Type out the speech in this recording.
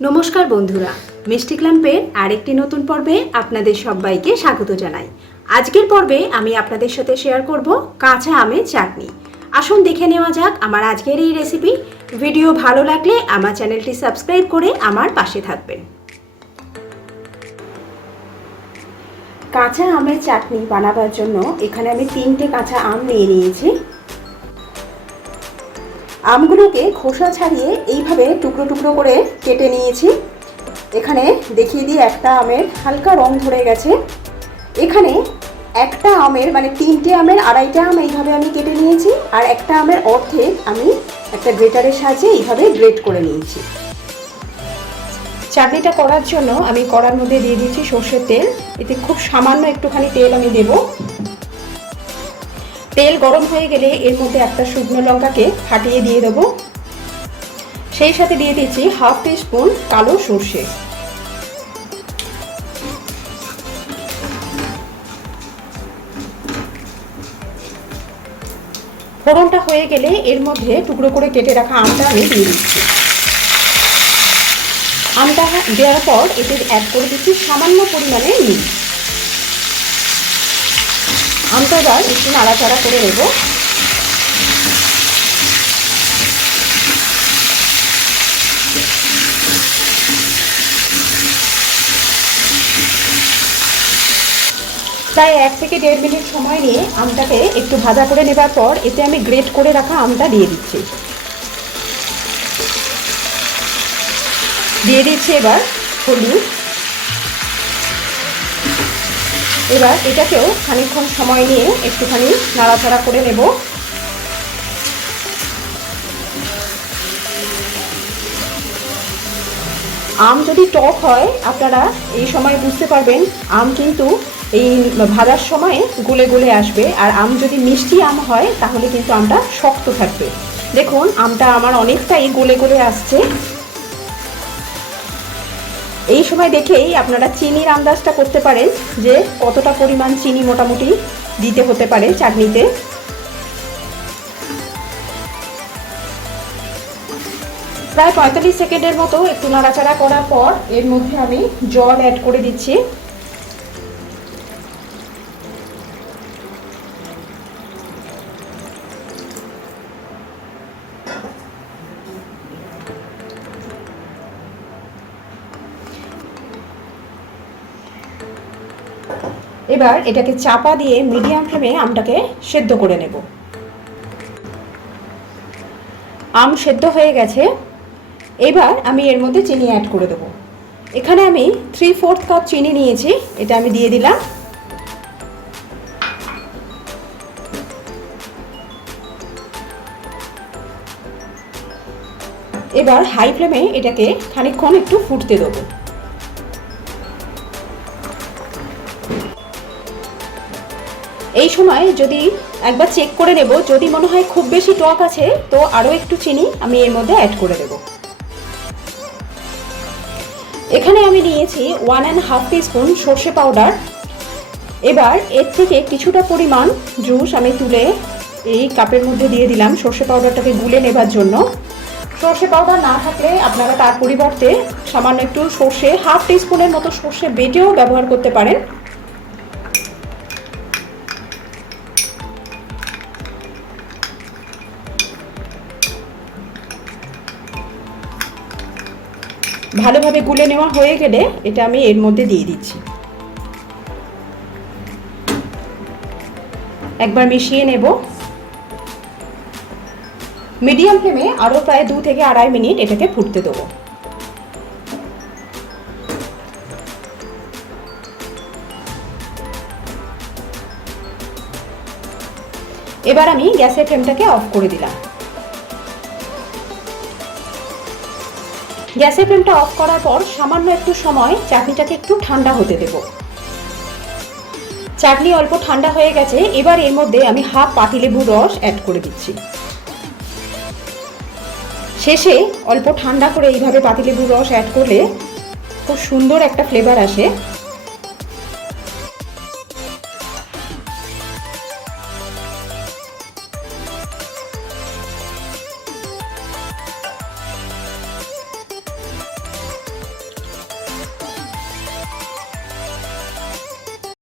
নমস্কার বন্ধুরা, মিষ্টি ক্ল্যাম্পের আরেকটি নতুন পর্বে আপনাদের সবাইকে স্বাগত জানাই। আজকের পর্বে আমি আপনাদের সাথে শেয়ার করব কাঁচা আমের চাটনি। আসুন দেখে নেওয়া যাক আমার আজকের এই রেসিপি। ভিডিও ভালো লাগলে আমার চ্যানেলটি সাবস্ক্রাইব করে আমার পাশে থাকবেন। কাঁচা আমের চাটনি বানাবার জন্য এখানে আমি 3টে কাঁচা আম নিয়ে নিয়েছি। আমগুলোকে খোসা ছাড়িয়ে এইভাবে টুকরো টুকরো করে কেটে নিয়েছি। এখানে দেখিয়ে দিই, একটা আমের হালকা রং ধরে গেছে। এখানে একটা আমের মানে 3টে আমের আড়াইটা আম এইভাবে আমি কেটে নিয়েছি, আর একটা আমের অর্ধেক আমি একটা গ্রেটারের সাহায্যে এইভাবে গ্রেট করে নিয়েছি। চাটনিটা করার জন্য আমি কড়ার মধ্যে দিয়ে দিয়েছি সর্ষের তেল। এতে খুব সামান্য একটুখানি তেল আমি দেব। তেল গরম হয়ে গেলে এর মধ্যে একটা শুকনো লঙ্কাকে ফাটিয়ে দিয়ে দেবো। সেই সাথে দিয়ে দিচ্ছি হাফ টিস্পুন কালো সর্ষে। ফোড়নটা হয়ে গেলে এর মধ্যে টুকরো করে কেটে রাখা আমটা আমি দিয়ে দিচ্ছি। আমটা দেওয়ার পর এতে অ্যাড করে দিচ্ছি সামান্য পরিমাণে নুন। আমটা এবার একটু নাড়াচাড়া করে নেব। প্রায় 1 থেকে 1.5 মিনিট সময় নিয়ে আমটাকে একটু ভাজা করে নেবার পর এতে আমি গ্রেট করে রাখা আমটা দিয়ে দিচ্ছি। দিয়ে দিচ্ছি এবার হলুদ। এবার এটাকেও খানিকক্ষণ সময় নিয়ে একটুখানি নাড়াচাড়া করে নেব। আম যদি টক হয় আপনারা এই সময় বুঝতে পারবেন আম কিন্তু এই ভাজার সময় গলে গলে আসবে, আর আম যদি মিষ্টি আম হয় তাহলে কিন্তু আমটা শক্ত থাকবে। দেখুন আমটা আমার অনেকটাই গলে গলে আসছে। এই সময় দেখেই আপনারা চিনির আন্দাজটা করতে পারেন যে কতটা পরিমাণ চিনি মোটামুটি দিতে হতে পারে চাটনিতে। প্রায় 45 সেকেন্ডের মতো একটু নাড়াচাড়া করার পর এর মধ্যে আমি জল অ্যাড করে দিচ্ছি। এবার এটাকে চাপা দিয়ে মিডিয়াম ফ্লেমে আমটাকে সেদ্ধ করে নেব। আম সেদ্ধ হয়ে গেছে। এবার আমি এর মধ্যে চিনি অ্যাড করে দেবো। এখানে আমি 3/4 কাপ চিনি নিয়েছি, এটা আমি দিয়ে দিলাম। এবার হাই ফ্লেমে এটাকে খানিকক্ষণ একটু ফুটতে দেবো। এই সময় যদি একবার চেক করে নেব, যদি মনে হয় খুব বেশি টক আছে তো আরও একটু চিনি আমি এর মধ্যে অ্যাড করে দেব। এখানে আমি নিয়েছি 1.5 টিস্পুন সর্ষে পাউডার। এবার এর থেকে কিছুটা পরিমাণ জুস আমি তুলে এই কাপের মধ্যে দিয়ে দিলাম সর্ষে পাউডারটাকে গুলে নেবার জন্য। সর্ষে পাউডার না থাকলে আপনারা তার পরিবর্তে সামান্য একটু সর্ষে হাফ টিস্পুনের মতো সর্ষে বেটেও ব্যবহার করতে পারেন। ভালোভাবে গুলে নেওয়া হয়ে গেলে এটা আমি এর মধ্যে দিয়ে দিচ্ছি। একবার মিশিয়ে নেব। মিডিয়াম ফ্লেমে আরও প্রায় 2 থেকে 2.5 মিনিট এটাকে ফুটতে দেবো। এবার আমি গ্যাসের ফ্লেমটাকে অফ করে দিলাম। গ্যাসের ফ্লেমটা অফ করার পর সামান্য একটু সময় চাটনিটাকে একটু ঠান্ডা হতে দেব। চাটনি অল্প ঠান্ডা হয়ে গেছে। এবার এর মধ্যে আমি হাফ পাতিলেবুর রস অ্যাড করে দিচ্ছি। শেষে অল্প ঠান্ডা করে এইভাবে পাতিলেবুর রস অ্যাড করলে খুব সুন্দর একটা ফ্লেভার আসে।